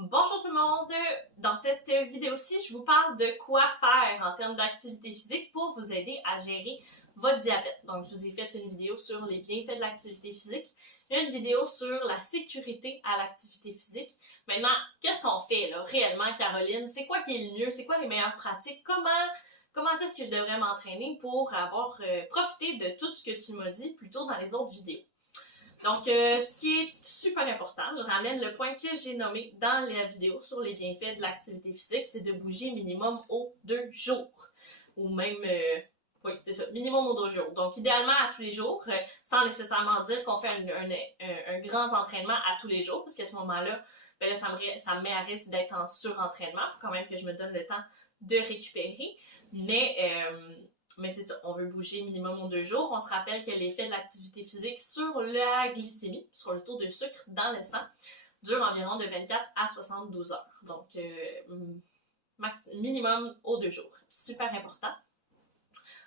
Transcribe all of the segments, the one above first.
Bonjour tout le monde! Dans cette vidéo-ci, je vous parle de quoi faire en termes d'activité physique pour vous aider à gérer votre diabète. Donc, je vous ai fait une vidéo sur les bienfaits de l'activité physique, une vidéo sur la sécurité à l'activité physique. Maintenant, qu'est-ce qu'on fait là, réellement, Caroline? C'est quoi qui est le mieux? C'est quoi les meilleures pratiques? Comment est-ce que je devrais m'entraîner pour avoir profité de tout ce que tu m'as dit plus tôt dans les autres vidéos? Donc, ce qui est super important, je ramène le point que j'ai nommé dans la vidéo sur les bienfaits de l'activité physique, c'est de bouger minimum aux 2 jours. Ou même, oui, c'est ça, minimum aux 2 jours. Donc, idéalement à tous les jours, sans nécessairement dire qu'on fait un grand entraînement à tous les jours, parce qu'à ce moment-là, ben là, ça me met à risque d'être en surentraînement. Il faut quand même que je me donne le temps de récupérer. Mais c'est ça, on veut bouger minimum en 2 jours. On se rappelle que l'effet de l'activité physique sur la glycémie, sur le taux de sucre dans le sang, dure environ de 24 à 72 heures. Donc, minimum aux 2 jours. Super important.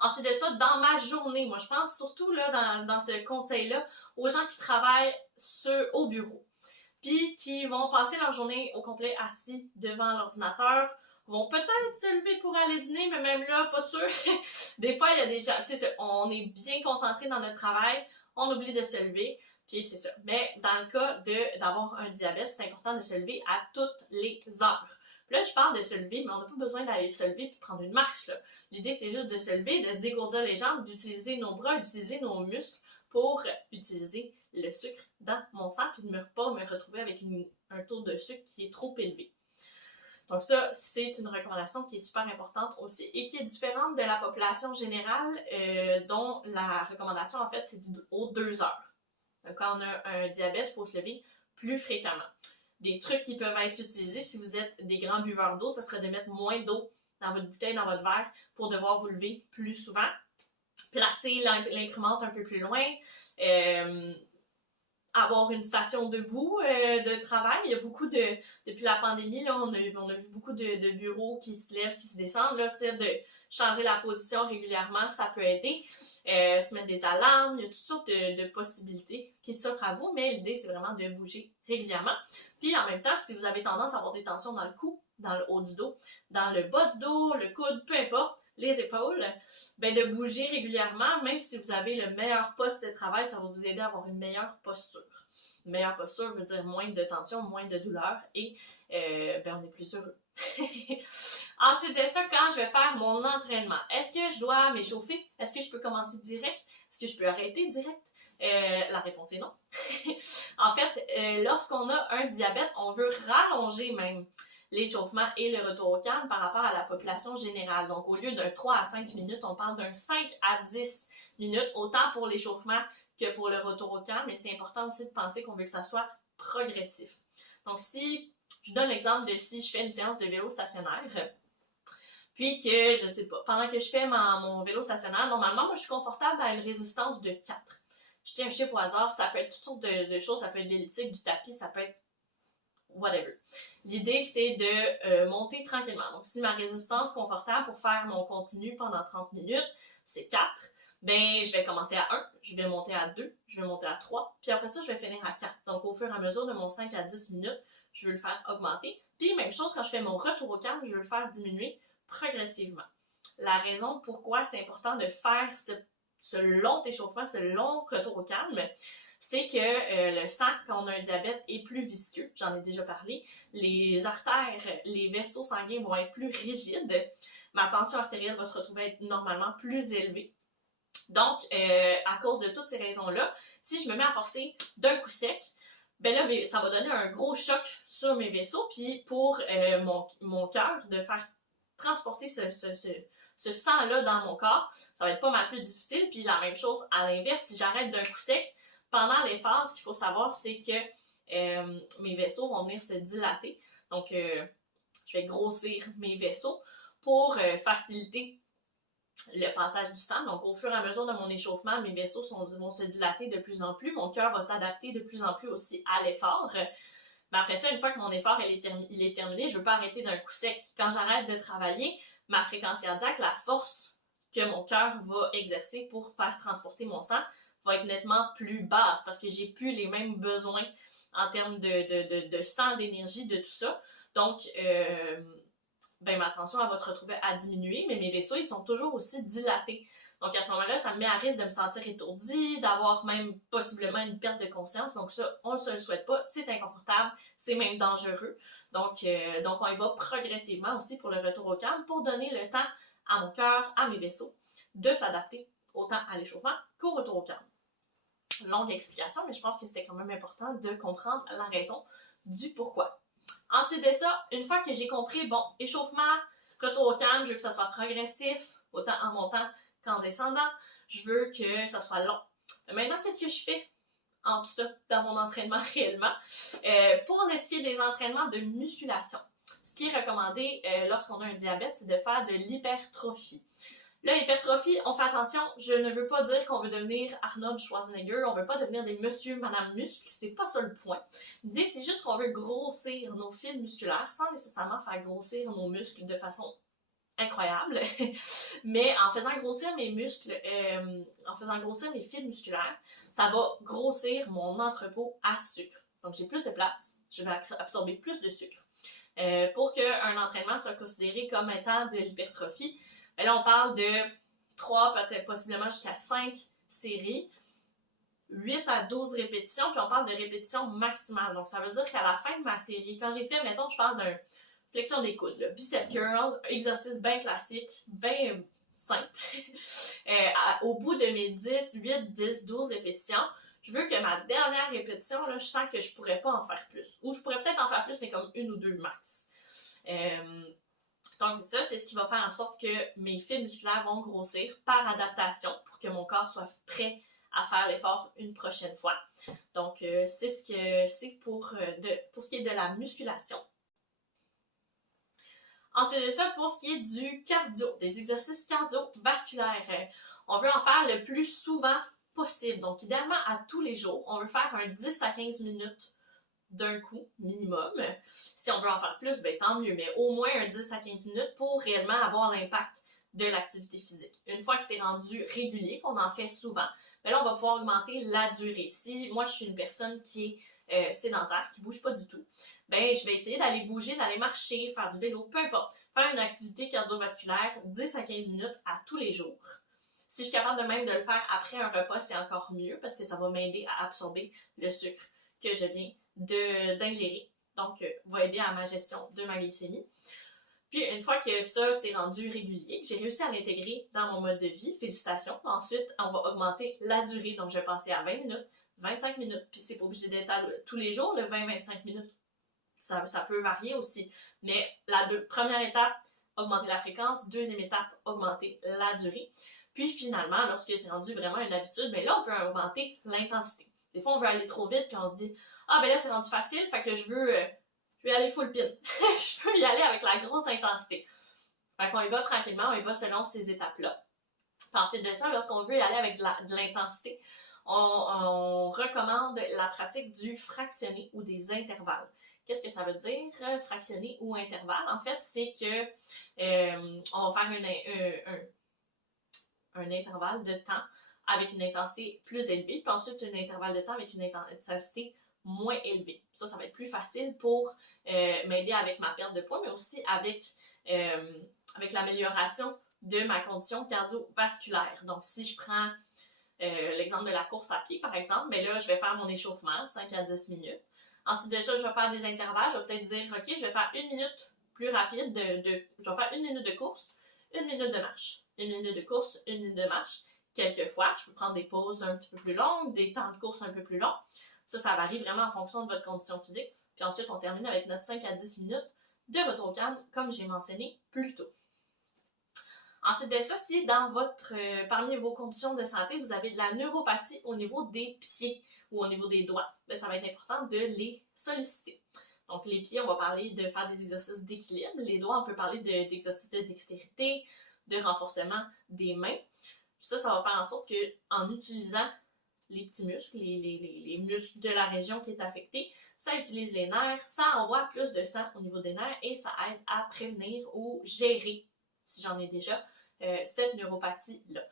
Ensuite de ça, dans ma journée, moi je pense surtout là, dans ce conseil-là aux gens qui travaillent au bureau, puis qui vont passer leur journée au complet assis devant l'ordinateur, vont peut-être se lever pour aller dîner, mais même là, pas sûr. Des fois, il y a des gens, c'est ça, on est bien concentré dans notre travail, on oublie de se lever, puis c'est ça. Mais dans le cas d'avoir un diabète, c'est important de se lever à toutes les heures. Puis là, je parle de se lever, mais on n'a pas besoin d'aller se lever puis prendre une marche, là. L'idée, c'est juste de se lever, de se dégourdir les jambes, d'utiliser nos bras, d'utiliser nos muscles pour utiliser le sucre dans mon sang, puis de ne pas me retrouver avec un taux de sucre qui est trop élevé. Donc ça, c'est une recommandation qui est super importante aussi et qui est différente de la population générale dont la recommandation, en fait, c'est aux 2 heures. Donc quand on a un diabète, il faut se lever plus fréquemment. Des trucs qui peuvent être utilisés si vous êtes des grands buveurs d'eau, ça serait de mettre moins d'eau dans votre bouteille, dans votre verre, pour devoir vous lever plus souvent. Placer l'imprimante un peu plus loin. Avoir une station debout de travail. Il y a beaucoup depuis la pandémie, là, on a vu beaucoup de bureaux qui se lèvent, qui se descendent. Là, c'est de changer la position régulièrement, ça peut aider. Se mettre des alarmes, il y a toutes sortes de possibilités qui s'offrent à vous, mais l'idée, c'est vraiment de bouger régulièrement. Puis en même temps, si vous avez tendance à avoir des tensions dans le cou, dans le haut du dos, dans le bas du dos, le coude, peu importe, les épaules, ben de bouger régulièrement, même si vous avez le meilleur poste de travail, ça va vous aider à avoir une meilleure posture. Une meilleure posture veut dire moins de tension, moins de douleur et ben on est plus heureux. Ensuite de ça, quand je vais faire mon entraînement, est-ce que je dois m'échauffer? Est-ce que je peux commencer direct? Est-ce que je peux arrêter direct? La réponse est non. En fait, lorsqu'on a un diabète, on veut rallonger même l'échauffement et le retour au calme par rapport à la population générale. Donc, au lieu d'un 3 à 5 minutes, on parle d'un 5 à 10 minutes, autant pour l'échauffement que pour le retour au calme, mais c'est important aussi de penser qu'on veut que ça soit progressif. Donc, si je donne l'exemple de si je fais une séance de vélo stationnaire, puis que, je sais pas, pendant que je fais mon vélo stationnaire, normalement, moi, je suis confortable à une résistance de 4. Je tiens un chiffre au hasard, ça peut être toutes sortes de choses, ça peut être de l'elliptique, du tapis, ça peut être whatever. L'idée, c'est de monter tranquillement. Donc, si ma résistance confortable pour faire mon continu pendant 30 minutes, c'est 4, ben je vais commencer à 1, je vais monter à 2, je vais monter à 3, puis après ça, je vais finir à 4. Donc, au fur et à mesure de mon 5 à 10 minutes, je veux le faire augmenter. Puis, même chose, quand je fais mon retour au calme, je veux le faire diminuer progressivement. La raison pourquoi c'est important de faire ce long échauffement, ce long retour au calme, c'est que le sang, quand on a un diabète, est plus visqueux. J'en ai déjà parlé. Les artères, les vaisseaux sanguins vont être plus rigides. Ma tension artérielle va se retrouver être normalement plus élevée. Donc, à cause de toutes ces raisons-là, si je me mets à forcer d'un coup sec, ben là, ça va donner un gros choc sur mes vaisseaux. Puis pour mon cœur, de faire transporter ce sang-là dans mon corps, ça va être pas mal plus difficile. Puis la même chose à l'inverse, si j'arrête d'un coup sec, pendant l'effort, ce qu'il faut savoir, c'est que mes vaisseaux vont venir se dilater. Donc, je vais grossir mes vaisseaux pour faciliter le passage du sang. Donc, au fur et à mesure de mon échauffement, mes vaisseaux vont se dilater de plus en plus. Mon cœur va s'adapter de plus en plus aussi à l'effort. Mais après ça, une fois que mon effort il est terminé, je ne veux pas arrêter d'un coup sec. Quand j'arrête de travailler, ma fréquence cardiaque, la force que mon cœur va exercer pour faire transporter mon sang, va être nettement plus basse parce que j'ai plus les mêmes besoins en termes de sang, d'énergie, de tout ça. Donc, ma tension, elle va se retrouver à diminuer, mais mes vaisseaux, ils sont toujours aussi dilatés. Donc, à ce moment-là, ça me met à risque de me sentir étourdie, d'avoir même possiblement une perte de conscience. Donc, ça, on ne se le souhaite pas. C'est inconfortable, c'est même dangereux. Donc, on y va progressivement aussi pour le retour au calme, pour donner le temps à mon cœur, à mes vaisseaux, de s'adapter autant à l'échauffement qu'au retour au calme. Longue explication, mais je pense que c'était quand même important de comprendre la raison du pourquoi. Ensuite de ça, une fois que j'ai compris, bon, échauffement, retour au calme, je veux que ça soit progressif, autant en montant qu'en descendant. Je veux que ça soit long. Maintenant, qu'est-ce que je fais en tout ça dans mon entraînement réellement? Pour ce qui est des entraînements de musculation, ce qui est recommandé lorsqu'on a un diabète, c'est de faire de l'hypertrophie. Là, l'hypertrophie, on fait attention, je ne veux pas dire qu'on veut devenir Arnold Schwarzenegger, on veut pas devenir des monsieur, madame muscle, c'est pas ça le point. L'idée, c'est juste qu'on veut grossir nos fils musculaires sans nécessairement faire grossir nos muscles de façon incroyable, mais en faisant grossir mes muscles, en faisant grossir mes fils musculaires, ça va grossir mon entrepôt à sucre. Donc, j'ai plus de place, je vais absorber plus de sucre. Pour qu'un entraînement soit considéré comme étant de l'hypertrophie, ben là, on parle de 3, peut-être possiblement jusqu'à 5 séries, 8 à 12 répétitions, puis on parle de répétitions maximales. Donc, ça veut dire qu'à la fin de ma série, quand j'ai fait, mettons, je parle d'un flexion des coudes, là, bicep curl, exercice bien classique, bien simple. Au bout de mes 10, 8, 10, 12 répétitions, je veux que ma dernière répétition, là, je sens que je pourrais pas en faire plus. Ou je pourrais peut-être en faire plus, mais comme 1 ou 2 max. Donc, c'est ça, c'est ce qui va faire en sorte que mes fibres musculaires vont grossir par adaptation pour que mon corps soit prêt à faire l'effort une prochaine fois. Donc, c'est ce que c'est pour ce qui est de la musculation. Ensuite de ça, pour ce qui est du cardio, des exercices cardiovasculaires, on veut en faire le plus souvent possible. Donc, idéalement, à tous les jours, on veut faire un 10 à 15 minutes d'un coup, minimum. Si on veut en faire plus, ben tant mieux, mais au moins un 10 à 15 minutes pour réellement avoir l'impact de l'activité physique. Une fois que c'est rendu régulier, qu'on en fait souvent, ben là, on va pouvoir augmenter la durée. Si moi, je suis une personne qui est sédentaire, qui bouge pas du tout, ben je vais essayer d'aller bouger, d'aller marcher, faire du vélo, peu importe. Faire une activité cardiovasculaire 10 à 15 minutes à tous les jours. Si je suis capable de même de le faire après un repas, c'est encore mieux parce que ça va m'aider à absorber le sucre que je viens d'ingérer. Donc, va aider à ma gestion de ma glycémie. Puis, une fois que ça, c'est rendu régulier, que j'ai réussi à l'intégrer dans mon mode de vie, félicitations. Ensuite, on va augmenter la durée. Donc, je vais passer à 20 minutes, 25 minutes. Puis, c'est pas obligé d'être tous les jours, le 20-25 minutes. Ça peut varier aussi. Mais la première étape, augmenter la fréquence. Deuxième étape, augmenter la durée. Puis, finalement, lorsque c'est rendu vraiment une habitude, bien là, on peut augmenter l'intensité. Des fois, on veut aller trop vite, puis on se dit « Ah, ben là, c'est rendu facile, fait que je veux aller full pin. » Je veux y aller avec la grosse intensité. Fait qu'on y va tranquillement, on y va selon ces étapes-là. Puis ensuite de ça, lorsqu'on veut y aller avec de l'intensité, on recommande la pratique du fractionné ou des intervalles. Qu'est-ce que ça veut dire, fractionné ou intervalle? En fait, c'est que on va faire un intervalle de temps avec une intensité plus élevée, puis ensuite un intervalle de temps avec une intensité moins élevée. Ça va être plus facile pour m'aider avec ma perte de poids, mais aussi avec l'amélioration de ma condition cardiovasculaire. Donc, si je prends l'exemple de la course à pied, par exemple, mais là, je vais faire mon échauffement, 5 à 10 minutes. Ensuite de ça, je vais faire des intervalles. Je vais peut-être dire, OK, je vais faire 1 minute plus rapide je vais faire 1 minute de course, 1 minute de marche. 1 minute de course, 1 minute de marche. Quelquefois, je peux prendre des pauses un petit peu plus longues, des temps de course un peu plus longs. Ça varie vraiment en fonction de votre condition physique. Puis ensuite, on termine avec notre 5 à 10 minutes de retour au calme, comme j'ai mentionné plus tôt. Ensuite de ça, si parmi vos conditions de santé, vous avez de la neuropathie au niveau des pieds ou au niveau des doigts, bien, ça va être important de les solliciter. Donc, les pieds, on va parler de faire des exercices d'équilibre. Les doigts, on peut parler d'exercices de dextérité, de renforcement des mains. Puis ça va faire en sorte qu'en utilisant les petits muscles, les muscles de la région qui est affectée, ça utilise les nerfs, ça envoie plus de sang au niveau des nerfs et ça aide à prévenir ou gérer, si j'en ai déjà, cette neuropathie-là.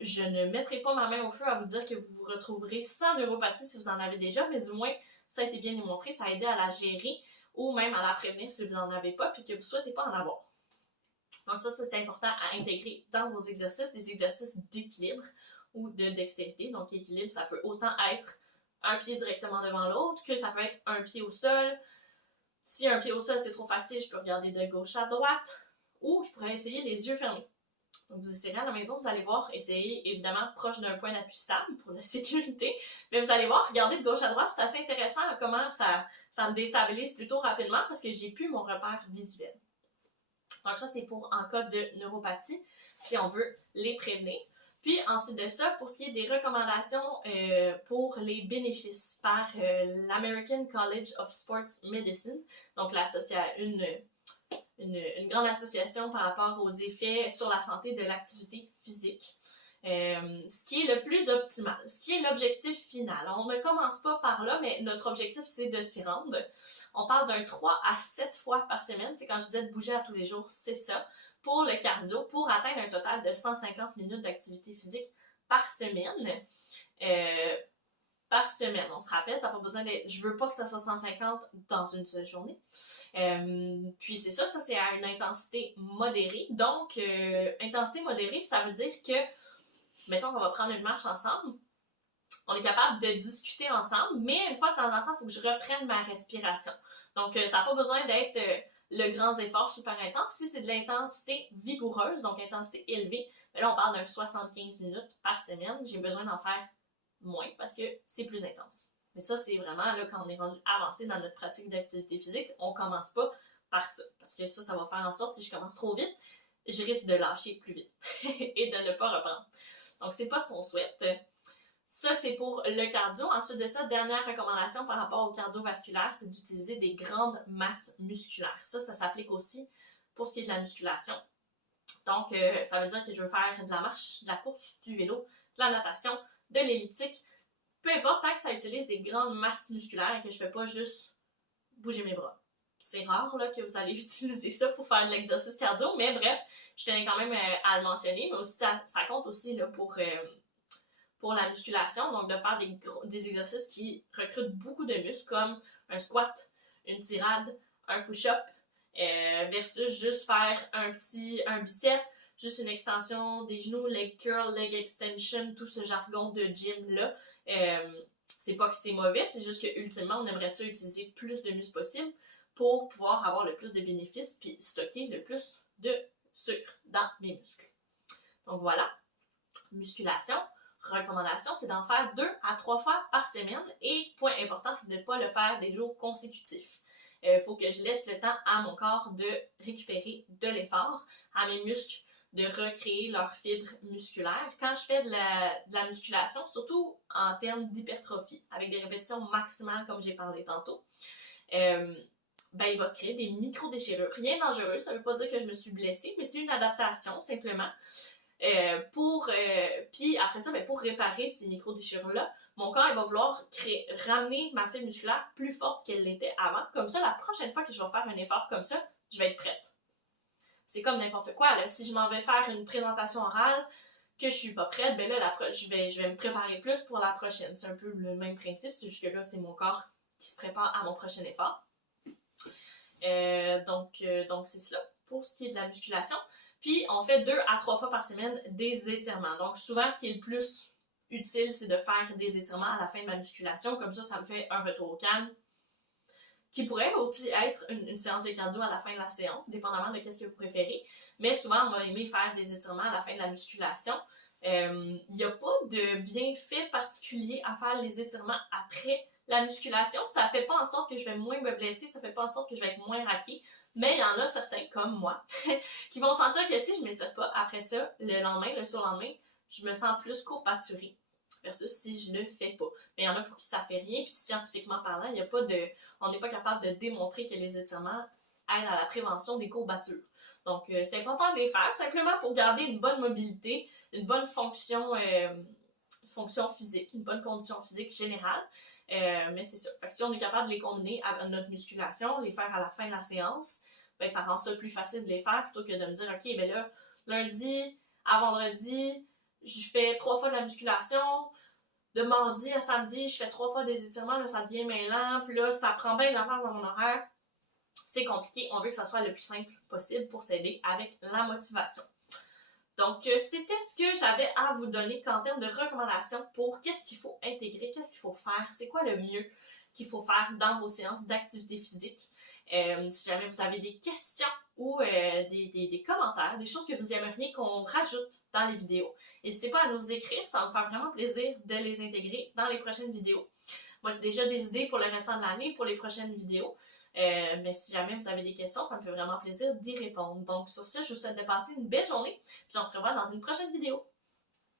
Je ne mettrai pas ma main au feu à vous dire que vous vous retrouverez sans neuropathie si vous en avez déjà, mais du moins, ça a été bien démontré, ça a aidé à la gérer ou même à la prévenir si vous n'en avez pas puis que vous ne souhaitez pas en avoir. Donc ça c'est important à intégrer dans vos exercices, des exercices d'équilibre ou de dextérité. Donc l'équilibre, ça peut autant être un pied directement devant l'autre que ça peut être un pied au sol. Si un pied au sol c'est trop facile, je peux regarder de gauche à droite ou je pourrais essayer les yeux fermés. Donc vous essayerez à la maison, vous allez voir, essayez évidemment proche d'un point d'appui stable pour la sécurité, mais vous allez voir, regardez de gauche à droite, c'est assez intéressant comment ça me déstabilise plutôt rapidement parce que j'ai plus mon repère visuel. Donc ça, c'est pour en cas de neuropathie, si on veut les prévenir. Puis ensuite de ça, pour ce qui est des recommandations pour les bénéfices par l'American College of Sports Medicine, donc une grande association par rapport aux effets sur la santé de l'activité physique. Ce qui est le plus optimal, ce qui est l'objectif final. On ne commence pas par là, mais notre objectif, c'est de s'y rendre. On parle d'un 3 à 7 fois par semaine. C'est quand je disais de bouger à tous les jours, c'est ça. Pour le cardio, pour atteindre un total de 150 minutes d'activité physique par semaine. On se rappelle, ça n'a pas besoin d'être... Je veux pas que ça soit 150 dans une seule journée. Puis c'est ça c'est à une intensité modérée. Donc, intensité modérée, ça veut dire que mettons qu'on va prendre une marche ensemble, on est capable de discuter ensemble, mais une fois de temps en temps, il faut que je reprenne ma respiration. Donc, ça n'a pas besoin d'être le grand effort super intense. Si c'est de l'intensité vigoureuse, donc intensité élevée, mais là, on parle d'un 75 minutes par semaine. J'ai besoin d'en faire moins parce que c'est plus intense. Mais ça, c'est vraiment là quand on est rendu avancé dans notre pratique d'activité physique, on commence pas par ça. Parce que ça va faire en sorte, si je commence trop vite, je risque de lâcher plus vite et de ne pas reprendre. Donc, c'est pas ce qu'on souhaite. Ça, c'est pour le cardio. Ensuite de ça, dernière recommandation par rapport au cardiovasculaire, c'est d'utiliser des grandes masses musculaires. Ça s'applique aussi pour ce qui est de la musculation. Donc, ça veut dire que je veux faire de la marche, de la course, du vélo, de la natation, de l'elliptique. Peu importe, tant que ça utilise des grandes masses musculaires et que je ne fais pas juste bouger mes bras. C'est rare là, que vous allez utiliser ça pour faire de l'exercice cardio, mais bref, je tenais quand même à le mentionner, mais aussi ça compte aussi là, pour la musculation, donc de faire des exercices qui recrutent beaucoup de muscles, comme un squat, une tirade, un push-up, versus juste faire un bicep, juste une extension des genoux, leg curl, leg extension, tout ce jargon de gym-là. C'est pas que c'est mauvais, c'est juste que ultimement, on aimerait ça utiliser plus de muscles possible pour pouvoir avoir le plus de bénéfices puis stocker le plus de sucre dans mes muscles. Donc voilà, musculation. Recommandation, c'est d'en faire 2 à 3 fois par semaine et point important, c'est de ne pas le faire des jours consécutifs. Il faut que je laisse le temps à mon corps de récupérer de l'effort, à mes muscles de recréer leurs fibres musculaires. Quand je fais de la musculation, surtout en termes d'hypertrophie, avec des répétitions maximales comme j'ai parlé tantôt, il va se créer des micro-déchirures. Rien de dangereux, ça ne veut pas dire que je me suis blessée, mais c'est une adaptation simplement. Puis après ça, pour réparer ces micro-déchirures-là, mon corps il va vouloir ramener ma fibre musculaire plus forte qu'elle l'était avant. Comme ça, la prochaine fois que je vais faire un effort comme ça, je vais être prête. C'est comme n'importe quoi. Là. Si je m'en vais faire une présentation orale, que je suis pas prête, je vais me préparer plus pour la prochaine. C'est un peu le même principe, c'est juste que là, c'est mon corps qui se prépare à mon prochain effort. Donc c'est cela pour ce qui est de la musculation. Puis, on fait 2 à 3 fois par semaine des étirements. Donc, souvent, ce qui est le plus utile, c'est de faire des étirements à la fin de ma musculation. Comme ça me fait un retour au calme qui pourrait aussi être une séance de cardio à la fin de la séance, dépendamment de ce que vous préférez. Mais souvent, on va aimer faire des étirements à la fin de la musculation. Il n'y a pas de bienfait particulier à faire les étirements après la musculation. Ça ne fait pas en sorte que je vais moins me blesser, ça ne fait pas en sorte que je vais être moins raquée. Mais il y en a certains, comme moi, qui vont sentir que si je ne m'étire pas, après ça, le lendemain, le surlendemain, je me sens plus courbaturée versus si je ne fais pas. Mais il y en a pour qui ça fait rien, puis scientifiquement parlant, on n'est pas capable de démontrer que les étirements aident à la prévention des courbatures. Donc, c'est important de les faire, simplement pour garder une bonne mobilité, une bonne fonction physique, une bonne condition physique générale. Mais c'est ça. Fait que si on est capable de les combiner à notre musculation, les faire à la fin de la séance, ça rend ça plus facile de les faire plutôt que de me dire, OK, là, lundi à vendredi, je fais 3 fois de la musculation, de mardi à samedi, je fais 3 fois des étirements, là, ça devient mêlant, puis là, ça prend bien de la place dans mon horaire. C'est compliqué, on veut que ça soit le plus simple possible pour s'aider avec la motivation. Donc, c'était ce que j'avais à vous donner en termes de recommandations pour qu'est-ce qu'il faut intégrer, qu'est-ce qu'il faut faire, c'est quoi le mieux qu'il faut faire dans vos séances d'activité physique. Si jamais vous avez des questions ou des commentaires, des choses que vous aimeriez qu'on rajoute dans les vidéos, n'hésitez pas à nous écrire, ça va me faire vraiment plaisir de les intégrer dans les prochaines vidéos. Moi, j'ai déjà des idées pour le restant de l'année, pour les prochaines vidéos. Mais si jamais vous avez des questions, ça me fait vraiment plaisir d'y répondre. Donc sur ce, je vous souhaite de passer une belle journée, puis on se revoit dans une prochaine vidéo.